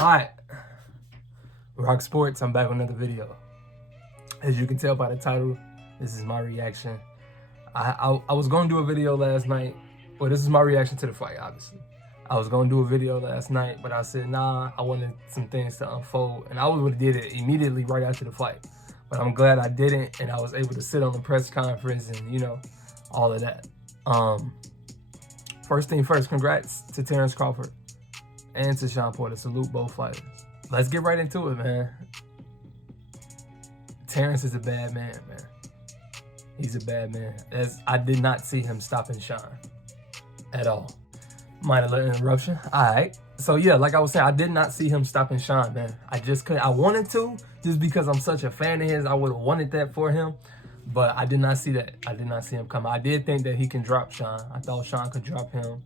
Alright, RocSports, I'm back with another video. As you can tell by the title, this is my reaction. I was going to do a video last night, but this is my reaction to the fight, obviously. I was going to do a video last night, but I said, nah, I wanted some things to unfold, and I would have did it immediately right after the fight. But I'm glad I didn't, and I was able to sit on the press conference and, you know, all of that. First thing first, congrats to Terence Crawford and to Shawn Porter. Salute both fighters. Let's get right into it, man. Terence is a bad man, man. He's a bad man. I did not see him stopping Shawn at all. Minor little interruption. All right. So yeah, like I was saying, I did not see him stopping Shawn, man. I just couldn't. I wanted to, just because I'm such a fan of his. I would have wanted that for him, but I did not see that. I did not see him come. I did think that he can drop Shawn. I thought Shawn could drop him.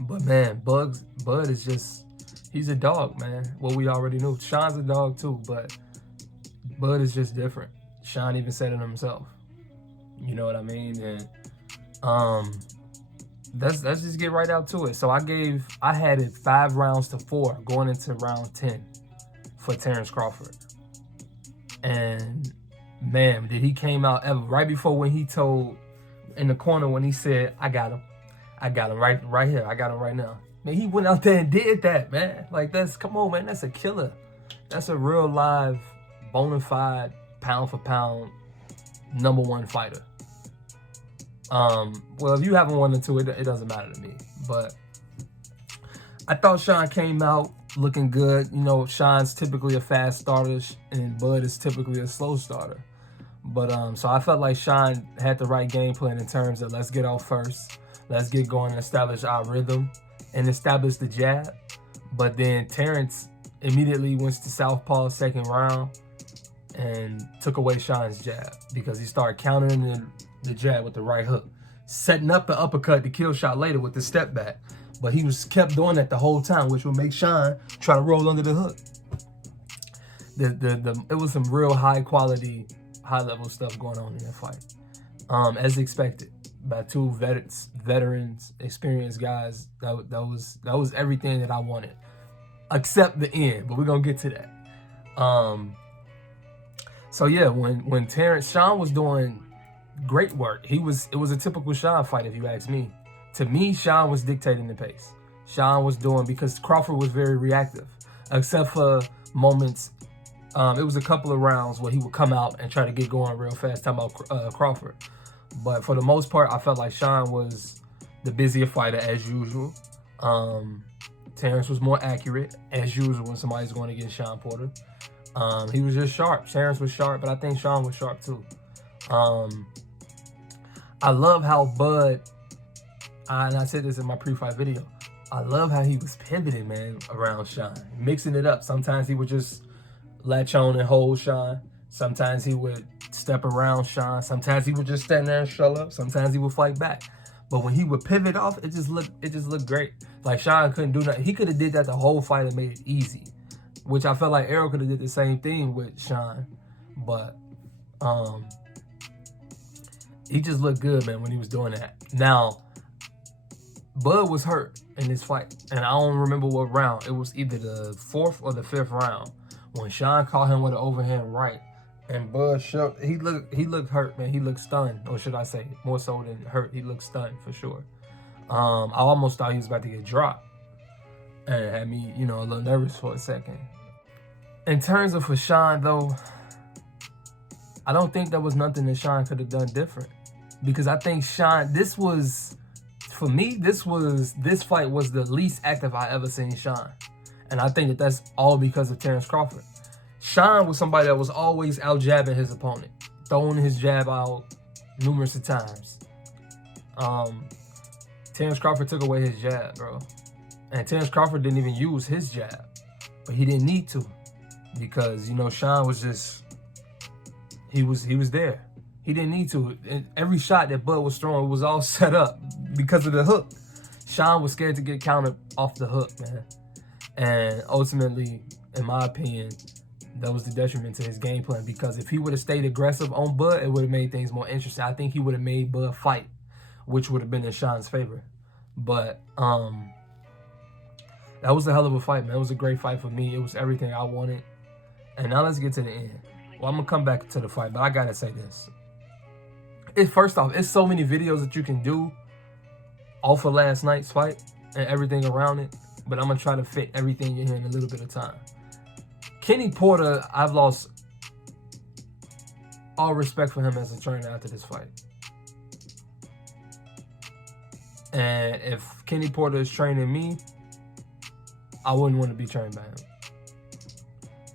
But man, Bud is just, he's a dog, man. Well, we already knew. Shawn's a dog too, but Bud is just different. Shawn even said it himself. You know what I mean? And let's just get right out to it. So I had it 5 rounds to 4 going into round 10 for Terence Crawford. And man, did he came out ever right before when he told in the corner when he said, I got him right here. I got him right now. Man, he went out there and did that, man. Like, come on, man. That's a killer. That's a real live, bona fide, pound for pound, #1 fighter. Well, if you haven't won the two, it doesn't matter to me. But I thought Shawn came out looking good. You know, Shawn's typically a fast starter, and Bud is typically a slow starter. But so I felt like Shawn had the right game plan in terms of let's get off first. Let's get going and establish our rhythm and establish the jab. But then Terence immediately went to southpaw second round and took away Shawn's jab because he started countering the jab with the right hook, setting up the uppercut to kill shot later with the step back. But he kept doing that the whole time, which would make Shawn try to roll under the hook. It was some real high quality, high level stuff going on in that fight, as expected by two veterans, experienced guys. That was everything that I wanted, except the end. But we're gonna get to that. So yeah, when Shawn was doing great work, it was a typical Shawn fight, if you ask me. To me, Shawn was dictating the pace. Shawn was doing, because Crawford was very reactive, except for moments. It was a couple of rounds where he would come out and try to get going real fast, talking about Crawford. But for the most part, I felt like Shawn was the busier fighter as usual. Terence was more accurate as usual when somebody's going against Shawn Porter. He was just sharp. Terence was sharp, but I think Shawn was sharp too. I love how Bud, and I said this in my pre-fight video, I love how he was pivoting, man, around Shawn, mixing it up. Sometimes he would just latch on and hold Shawn. Sometimes he would step around Shawn. Sometimes he would just stand there and shell up. Sometimes he would fight back. But when he would pivot off, it just looked great. Like, Shawn couldn't do nothing. He could have did that the whole fight and made it easy, which I felt like Errol could have did the same thing with Shawn. But he just looked good, man, when he was doing that. Now, Bud was hurt in this fight, and I don't remember what round. It was either the 4th or the 5th round when Shawn caught him with an overhand right. And Bud showed, he looked hurt, man. He looked stunned, or should I say, more so than hurt. He looked stunned for sure. I almost thought he was about to get dropped, and it had me, you know, a little nervous for a second. In terms of for Shawn, though, I don't think there was nothing that Shawn could have done different, because I think Shawn, for me, this fight was the least active I ever seen Shawn, and I think that's all because of Terence Crawford. Shawn was somebody that was always out jabbing his opponent, throwing his jab out numerous of times. Terence Crawford took away his jab, bro. And Terence Crawford didn't even use his jab, but he didn't need to, because, you know, Shawn was just, he was there. He didn't need to. And every shot that Bud was throwing was all set up because of the hook. Shawn was scared to get countered off the hook, man. And ultimately, in my opinion, that was the detriment to his game plan, because if he would have stayed aggressive on Bud, it would have made things more interesting. I think he would have made Bud fight, which would have been in Shawn's favor. But That was a hell of a fight, man. It was a great fight for me. It was everything I wanted. And now let's get to the end. Well, I'm going to come back to the fight, but I got to say this. First off, it's so many videos that you can do off of last night's fight and everything around it. But I'm going to try to fit everything in here in a little bit of time. Kenny Porter, I've lost all respect for him as a trainer after this fight. And if Kenny Porter is training me, I wouldn't want to be trained by him.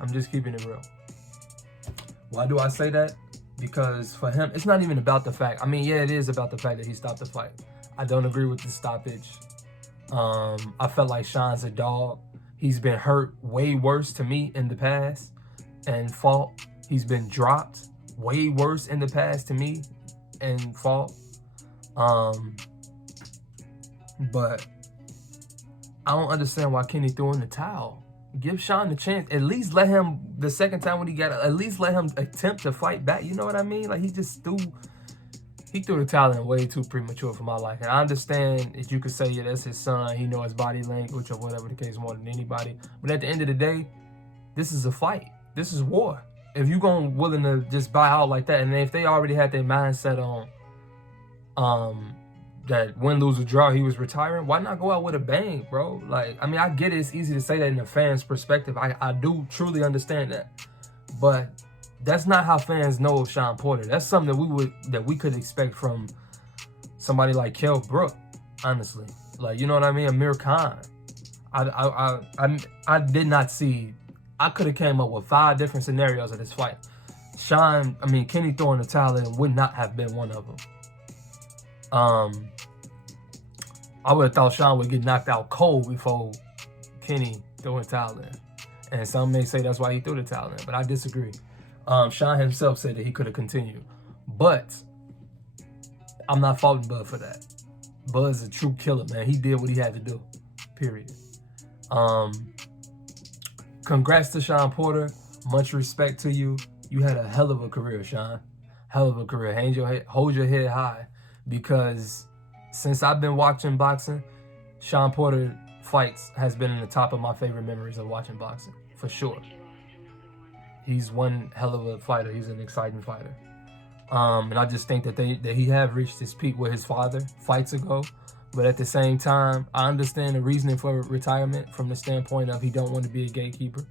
I'm just keeping it real. Why do I say that? Because for him, it's not even about the fact. I mean, yeah, it is about the fact that he stopped the fight. I don't agree with the stoppage. I felt like Shawn's a dog. He's been hurt way worse to me in the past and fought. He's been dropped way worse in the past to me and fought. But I don't understand why Kenny threw in the towel. Give Shawn the chance. At least let him, the second time when he got it, at least let him attempt to fight back. You know what I mean? Like, he threw the towel in way too premature for my liking. I understand if you could say, yeah, that's his son. He knows his body language or whatever the case more than anybody. But at the end of the day, this is a fight. This is war. If you're willing to just buy out like that, and if they already had their mindset on that win, lose, or draw, he was retiring, why not go out with a bang, bro? Like, I mean, I get it. It's easy to say that in a fan's perspective. I do truly understand that. But that's not how fans know of Shawn Porter. That's something that we could expect from somebody like Kell Brook, honestly. Like, you know what I mean? Amir Khan. I did not see. I could have came up with 5 different scenarios of this fight. Kenny throwing the towel in would not have been one of them. I would have thought Shawn would get knocked out cold before Kenny threw the towel in. And some may say that's why he threw the towel in, but I disagree. Shawn himself said that he could have continued. But I'm not faulting Bud for that. Bud's a true killer, man. He did what he had to do, period. Congrats to Shawn Porter. Much respect to you. You had a hell of a career, Shawn. Hell of a career. Hold your head high. Because since I've been watching boxing, Shawn Porter fights has been in the top of my favorite memories of watching boxing, for sure. He's one hell of a fighter. He's an exciting fighter. And I just think that he have reached his peak with his father fights ago. But at the same time, I understand the reasoning for retirement from the standpoint of he don't want to be a gatekeeper.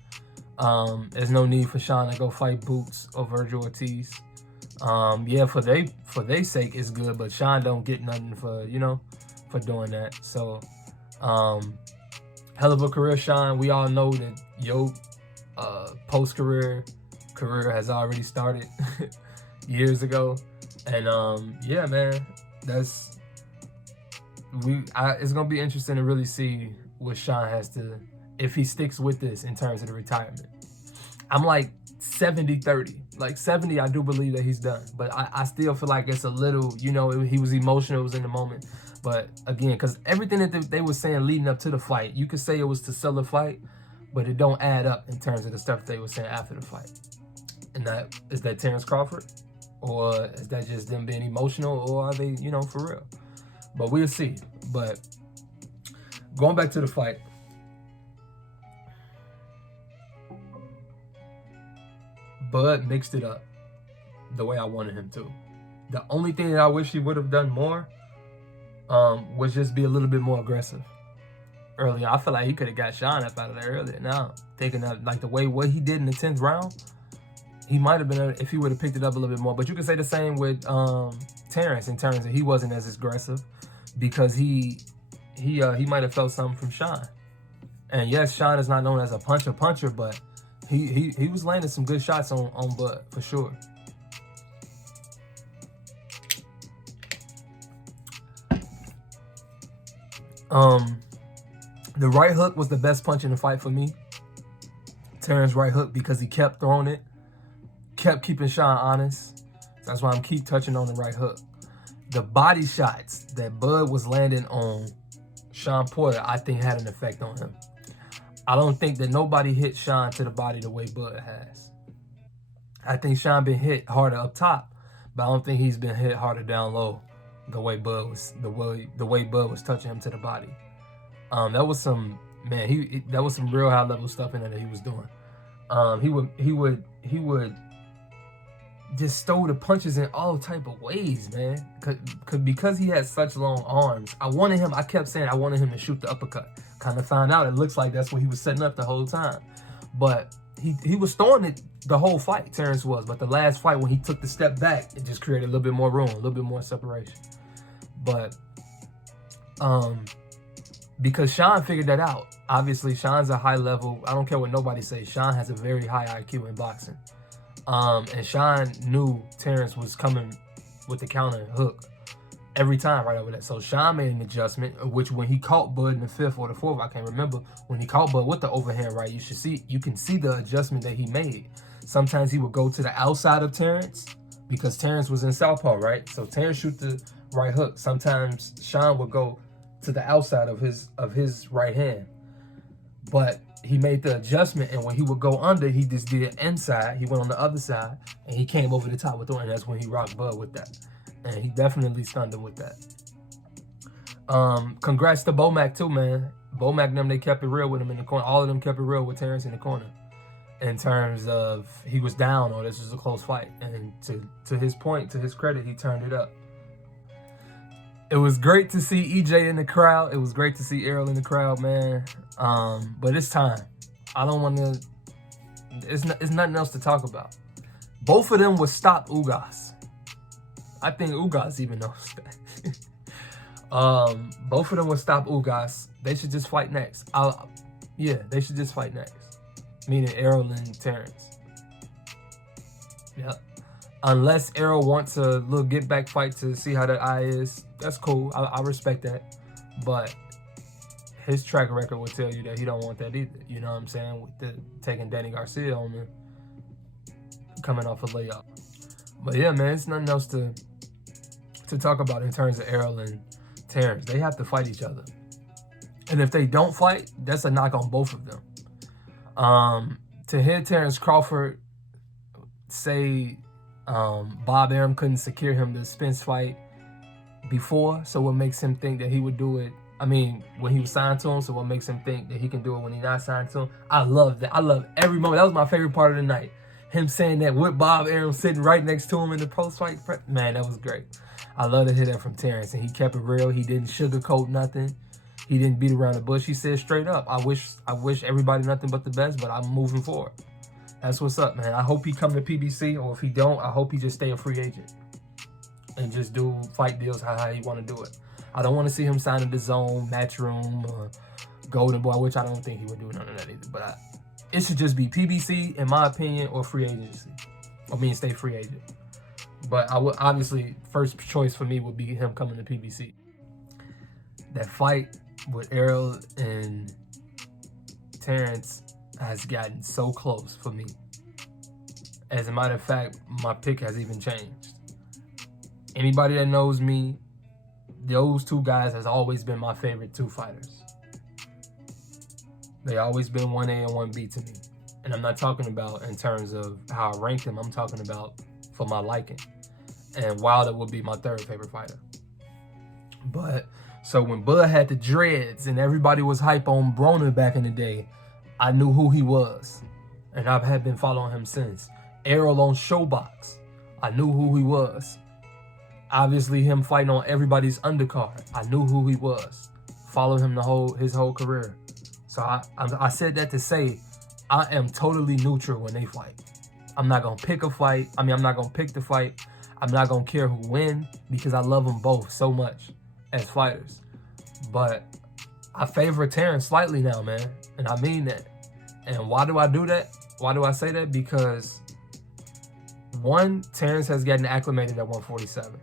There's no need for Shawn to go fight Boots or Virgil Ortiz. Yeah, for they sake it's good, but Shawn don't get nothing for doing that. So, hell of a career, Shawn. We all know that your post-career career has already started years ago. And yeah, man, it's gonna be interesting to really see what Shawn has to, if he sticks with this in terms of the retirement. I'm like 70-30. Like 70, I do believe that he's done. But I still feel like it's a little, he was emotional, it was in the moment. But again, because everything that they were saying leading up to the fight, you could say it was to sell the fight, but it don't add up in terms of the stuff they were saying after the fight. And is that Terence Crawford? Or is that just them being emotional? Or are they, for real? But we'll see. But going back to the fight, Bud mixed it up the way I wanted him to. The only thing that I wish he would have done more was just be a little bit more aggressive earlier. I feel like he could have got Shawn up out of there earlier. Now, thinking of like the way what he did in the 10th round, he might have been, if he would have picked it up a little bit more. But you can say the same with Terence in terms of he wasn't as aggressive because he might have felt something from Shawn. And yes, Shawn is not known as a puncher, but he was landing some good shots on Bud, for sure. The right hook was the best punch in the fight for me. Terence's right hook, because he kept throwing it, kept keeping Shawn honest. That's why I'm keep touching on the right hook. The body shots that Bud was landing on Shawn Porter, I think had an effect on him. I don't think that nobody hit Shawn to the body the way Bud has. I think Shawn been hit harder up top, but I don't think he's been hit harder down low the way Bud was touching him to the body. That was some man, that was some real high level stuff in there that he was doing. He would just throw the punches in all type of ways, man. Because he had such long arms, I kept saying I wanted him to shoot the uppercut. Kind of found out it looks like that's what he was setting up the whole time. But he was throwing it the whole fight, Terence was. But the last fight, when he took the step back, it just created a little bit more room, a little bit more separation. But because Shawn figured that out. Obviously, Shawn's a high level. I don't care what nobody says. Shawn has a very high IQ in boxing. And Shawn knew Terence was coming with the counter hook every time right over that. So Shawn made an adjustment, which when he caught Bud in the 5th or the 4th, I can't remember, when he caught Bud with the overhand right, you can see the adjustment that he made. Sometimes he would go to the outside of Terence because Terence was in southpaw, right? So Terence shoot the right hook. Sometimes Shawn would go to the outside of his right hand. But he made the adjustment, and when he would go under, he just did it inside. He went on the other side, and he came over the top with it, and that's when he rocked Bud with that. And he definitely stunned him with that. Congrats to Bomac, too, man. Bomac and them, they kept it real with him in the corner. All of them kept it real with Terence in the corner. In terms of, he was down, or this was a close fight. And to his point, to his credit, he turned it up. It was great to see EJ in the crowd. It was great to see Errol in the crowd, man. But it's time. I don't want to... It's nothing else to talk about. Both of them would stop Ugas. I think Ugas even knows that. Both of them would stop Ugas. They should just fight next. Yeah, they should just fight next. Meaning Errol and Terence. Yep. Unless Errol wants a little get-back fight to see how that eye is, that's cool. I respect that. But his track record will tell you that he don't want that either. You know what I'm saying? With taking Danny Garcia on him, coming off a layoff. But yeah, man, it's nothing else to talk about in terms of Errol and Terence. They have to fight each other. And if they don't fight, that's a knock on both of them. To hear Terence Crawford say Bob Arum couldn't secure him the Spence fight before, so what makes him think that he would do it, I mean, when he was signed to him, so what makes him think that he can do it when he's not signed to him? I love that. I love every moment. That was my favorite part of the night. Him saying that with Bob Arum sitting right next to him in the post-fight. Man, that was great. I love to hear that from Terence, and he kept it real. He didn't sugarcoat nothing. He didn't beat around the bush. He said straight up, I wish everybody nothing but the best, but I'm moving forward. That's what's up, man. I hope he come to PBC, or if he don't, I hope he just stay a free agent and just do fight deals how he want to do it. I don't want to see him sign in the Zone, Matchroom, or Golden Boy, which I don't think he would do none of that either. But it should just be PBC, in my opinion, or free agency. Stay free agent. But I would obviously, first choice for me would be him coming to PBC. That fight with Errol and Terence has gotten so close for me. As a matter of fact, my pick has even changed. Anybody that knows me, those two guys has always been my favorite two fighters. They always been 1A and 1B to me. And I'm not talking about in terms of how I rank them. I'm talking about for my liking. And Wilder would be my third favorite fighter. But, so when Bud had the dreads and everybody was hype on Broner back in the day, I knew who he was. And I have been following him since. Errol on Showbox, I knew who he was. Obviously, him fighting on everybody's undercard, I knew who he was. Followed him his whole career. So I said that to say, I am totally neutral when they fight. I'm not going to pick a fight. I'm not going to pick the fight. I'm not going to care who wins because I love them both so much as fighters. But I favor Terence slightly now, man. And I mean that. And why do I do that? Why do I say that? Because, one, Terence has gotten acclimated at 147.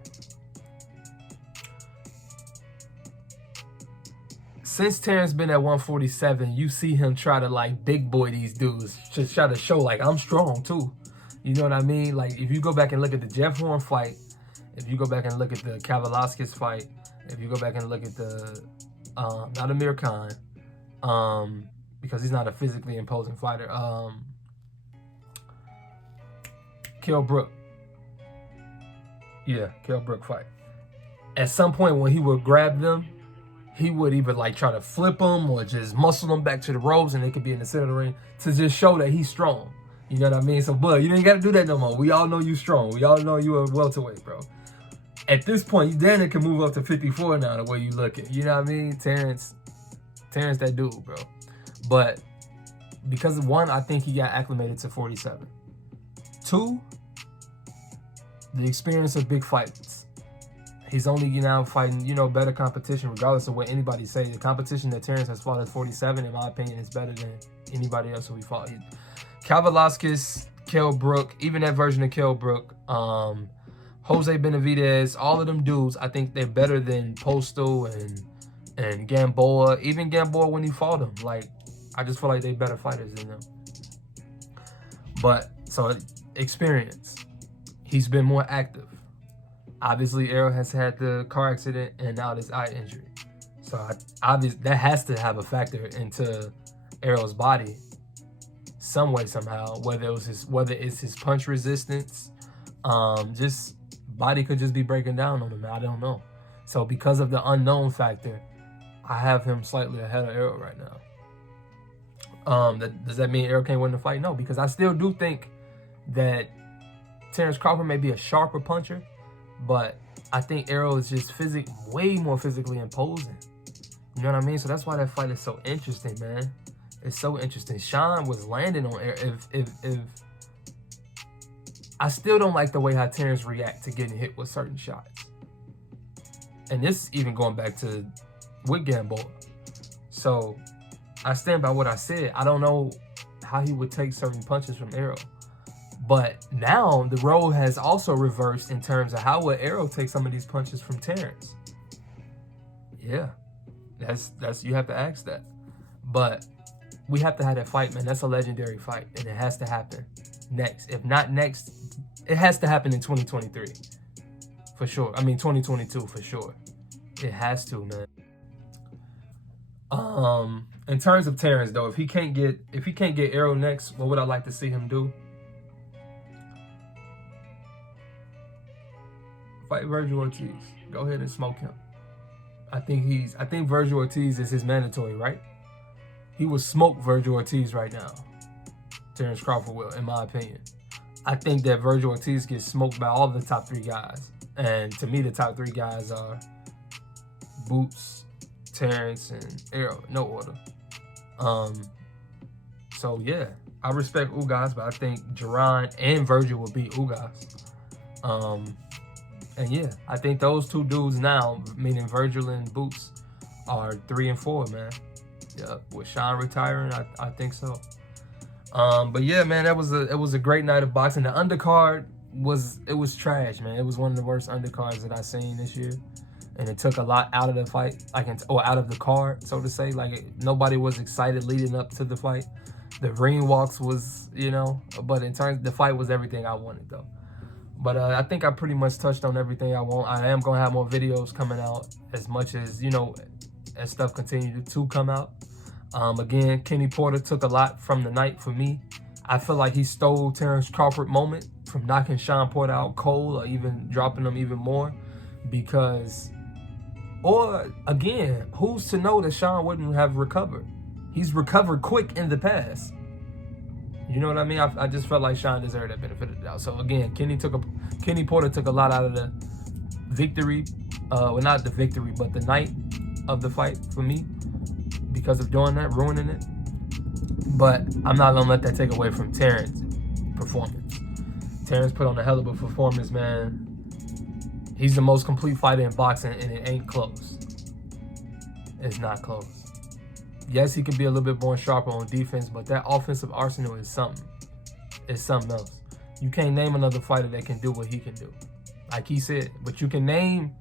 Since Terence been at 147, you see him try to like big boy these dudes. Just try to show like, I'm strong too. You know what I mean? Like, if you go back and look at the Jeff Horn fight, if you go back and look at the Kavaliauskas fight, if you go back and look at the, not Amir Khan, because he's not a physically imposing fighter, Kell Brook. Yeah, Kell Brook fight. At some point when he would grab them, he would either like try to flip him or just muscle him back to the ropes, and it could be in the center of the ring to just show that he's strong. You know what I mean? So, Bud, you ain't got to do that no more. We all know you strong. We all know you a welterweight, bro. At this point, you then can move up to 54 now, the way you looking. You know what I mean? Terrence, that dude, bro. But because of one, I think he got acclimated to 47. Two, the experience of big fights. He's only now fighting, better competition, regardless of what anybody say. The competition that Terrence has fought at 47, in my opinion, is better than anybody else who he fought. Cal Velasquez, Kell Brook, even that version of Kell Brook, Jose Benavidez, all of them dudes, I think they're better than Postal and Gamboa. Even Gamboa when he fought him. Like, I just feel like they're better fighters than them. But, so, experience. He's been more active. Obviously, Errol has had the car accident and now this eye injury. So, obviously, that has to have a factor into Errol's body some way, somehow. Whether it's his punch resistance, just body could just be breaking down on him. I don't know. So, because of the unknown factor, I have him slightly ahead of Errol right now. Does that mean Errol can't win the fight? No, because I still do think that Terence Crawford may be a sharper puncher, but I think Errol is just way more physically imposing. You know what I mean? So that's why that fight is so interesting, man. It's so interesting. Shawn was landing on Errol. If I still don't like the way how Terence react to getting hit with certain shots. And this is even going back to with Gamboa. So I stand by what I said. I don't know how he would take certain punches from Errol. But now the role has also reversed in terms of how would Errol take some of these punches from Terence. Yeah, that's you have to ask that. But we have to have that fight, man. That's a legendary fight, and it has to happen next. If not next, it has to happen in 2023 for sure. I mean 2022 for sure. It has to, man. In terms of Terence though, if he can't get Errol next, what would I like to see him do? Fight Virgil Ortiz. Go ahead and smoke him. I think Virgil Ortiz is his mandatory, right? He would smoke Virgil Ortiz right now. Terence Crawford will, in my opinion. I think that Virgil Ortiz gets smoked by all the top three guys. And to me, the top three guys are Boots, Terence, and Errol. No order. So yeah, I respect Ugas, but I think Jerron and Virgil will beat Ugas. And yeah, I think those two dudes now, meaning Virgil and Boots, are 3 and 4, man. Yeah, with Shawn retiring, I think so. But yeah, man, it was a great night of boxing. The undercard was trash, man. It was one of the worst undercards that I've seen this year, and it took a lot out of the fight, or out of the card, so to say. Nobody was excited leading up to the fight. The ring walks was, but in terms, the fight was everything I wanted though. But I think I pretty much touched on everything I want. I am gonna have more videos coming out as much as as stuff continues to come out. Again, Kenny Porter took a lot from the night for me. I feel like he stole Terence Crawford moment from knocking Shawn Porter out cold, or even dropping him even more, or again, who's to know that Shawn wouldn't have recovered? He's recovered quick in the past. You know what I mean? I just felt like Shawn deserved that benefit of the doubt. So again, Kenny Porter took a lot out of the victory. Well, not the victory, but the night of the fight for me, because of doing that, ruining it. But I'm not gonna let that take away from Terence's performance. Terence put on a hell of a performance, man. He's the most complete fighter in boxing, and it ain't close. It's not close. Yes, he could be a little bit more sharper on defense, but that offensive arsenal is something. It's something else. You can't name another fighter that can do what he can do, like he said. But you can name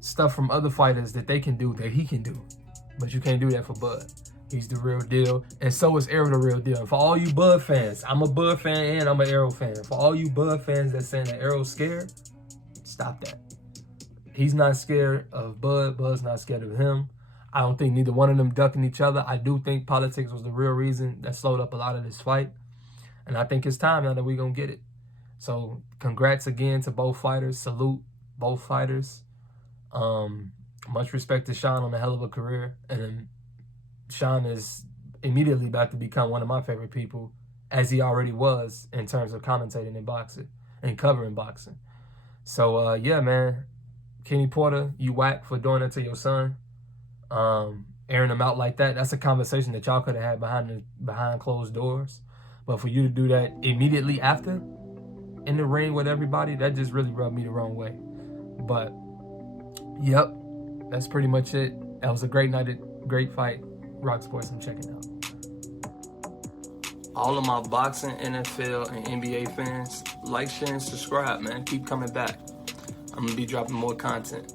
stuff from other fighters that they can do that he can do. But you can't do that for Bud. He's the real deal, and so is Errol the real deal. And for all you Bud fans, I'm a Bud fan and I'm an Errol fan. For all you Bud fans that saying that Errol's scared, stop that. He's not scared of Bud. Bud's not scared of him. I don't think neither one of them ducking each other. I do think politics was the real reason that slowed up a lot of this fight. And I think it's time now that we're going to get it. So congrats again to both fighters. Salute both fighters. Much respect to Shawn on a hell of a career. And then Shawn is immediately about to become one of my favorite people, as he already was in terms of commentating in boxing and covering boxing. So, yeah, man. Kenny Porter, you whack for doing that to your son. Airing him out like that, that's a conversation that y'all could have had behind closed doors. But for you to do that immediately after, in the ring with everybody, that just really rubbed me the wrong way. But, yep, that's pretty much it. That was a great night, great fight. RocSports, I'm checking out. All of my boxing, NFL, and NBA fans, like, share, and subscribe, man. Keep coming back. I'm going to be dropping more content.